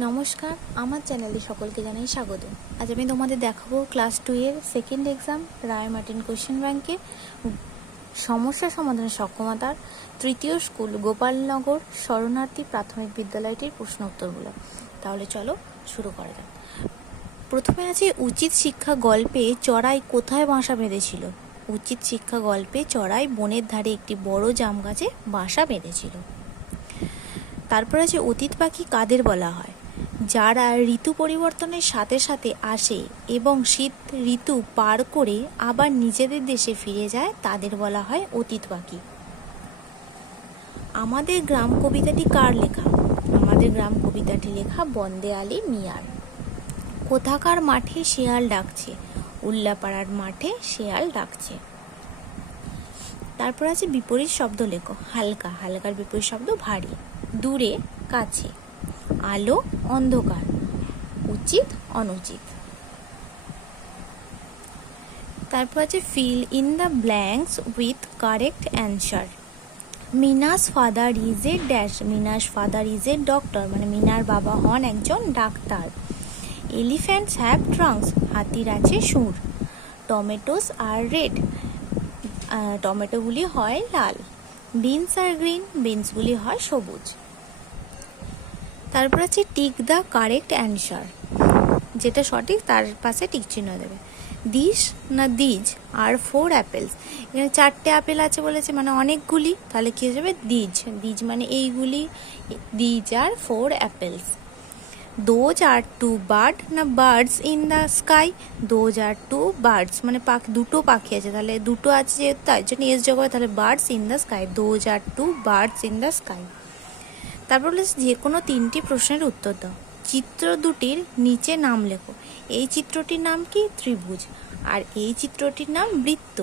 নমস্কার, আমার চ্যানেলে সকলকে জানাই স্বাগত। আজ আমি তোমাদের দেখাবো ক্লাস 2 এর সেকেন্ড এক্সাম রায় মার্টিন কোশ্চেন ব্যাংকে সমস্যা সমাধানের সক্ষমতার তৃতীয় স্কুল গোপালনগর শরণার্থী প্রাথমিক বিদ্যালয়টির প্রশ্ন উত্তরগুলো। তাহলে চলো শুরু করা যাক। প্রথমে আছে উচিত শিক্ষা গল্পে চড়াই কোথায় বাসা বেঁধেছিল? উচিত শিক্ষা গল্পে চড়াই বনের ধারে একটি বড় জাম গাছে বাসা বেঁধেছিল। তারপর আছে অতীত পাখি কাদের বলা হয়? যারা ঋতু পরিবর্তনের সাথে সাথে আসে এবং শীত ঋতু পার করে আবার নিজেদের দেশে ফিরে যায় তাদের বলা হয় অতীত পাখি। আমাদের গ্রাম কবিতাটি কার লেখা? আমাদের গ্রাম কবিতাটি লেখা বন্দে আলী মিয়ার। কোথাকার মাঠে শেয়াল ডাকছে? উল্লাপাড়ার মাঠে শেয়াল ডাকছে। তারপর আছে বিপরীত শব্দ লেখো। হালকা, হালকার বিপরীত শব্দ ভারী। দূরে, কাছে। আলো, অন্ধকার। উচিত, অনুচিত। তারপর আছে fill in the blanks with correct answer. Meena's father is a dash. Meena's father is a doctor, মানে মিনার বাবা হন একজন ডাক্তার। এলিফ্যান্টস হ্যাভ ট্রাঙ্কস, হাতির আছে সুর। টমেটোস আর রেড, টমেটোগুলি হয় লাল। বিনস আর গ্রিন, বিনসগুলি হয় সবুজ। তারপর আছে টিক দ্য কারেক্ট অ্যান্সার, যেটা সঠিক তার পাশে টিক চিহ্ন দেবে। দিস না দিজ আর 4 অ্যাপেলস, এখানে 4টে আপেল আছে বলেছে, মানে অনেকগুলি, তাহলে কী হয়ে যাবে দিজ। দিজ মানে এইগুলি, these are 4 apples. Those are 2 bird না birds in the sky? Those are 2 birds মানে পাখি, দুটো পাখি আছে, তাহলে দুটো আছে যেহেতু তাই জন্য এস যোগ হবে, তাহলে birds in the sky. Those are 2 birds in the sky. তারপর বলেছে যে কোনো 3টি প্রশ্নের উত্তর দাও। চিত্র দুটির নিচে নাম লেখো। এই চিত্রটির নাম কি? ত্রিভুজ। আর এই চিত্রটির নাম বৃত্ত।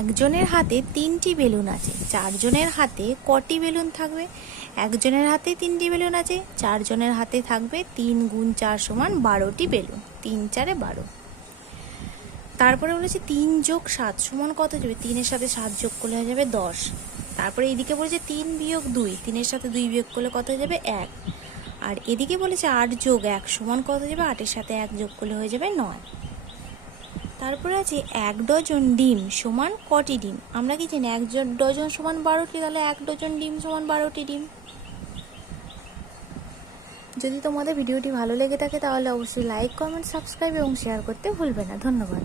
একজনের হাতে 3টি বেলুন আছে, 4 জনের হাতে কটি বেলুন থাকবে? একজনের হাতে 3টি বেলুন আছে, 4 জনের হাতে থাকবে 3 গুণ 4 সমান 12টি বেলুন। 3 4 12। তারপরে বলেছে 3 যোগ 7 সমান কত যাবে? 3-এর সাথে 7 যোগ করলে হয়ে যাবে 10। তারপরে এইদিকে বলেছে 3 বিয়োগ 2, 3-এর সাথে 2 বিয়োগ করলে কত হয়ে যাবে? 1। আর এদিকে বলেছে 8 যোগ 1 সমান কত যাবে? 8-এর সাথে 1 যোগ করলে হয়ে যাবে 9। তারপরে আছে 1 ডজন ডিম সমান কটি ডিম? আমরা কি জানি 1 ডজন সমান 12টি, তাহলে 1 ডজন ডিম সমান 12টি ডিম। যদি তোমাদের ভিডিওটি ভালো লেগে থাকে তাহলে অবশ্যই লাইক, কমেন্ট, সাবস্ক্রাইব এবং শেয়ার করতে ভুলবে না। ধন্যবাদ।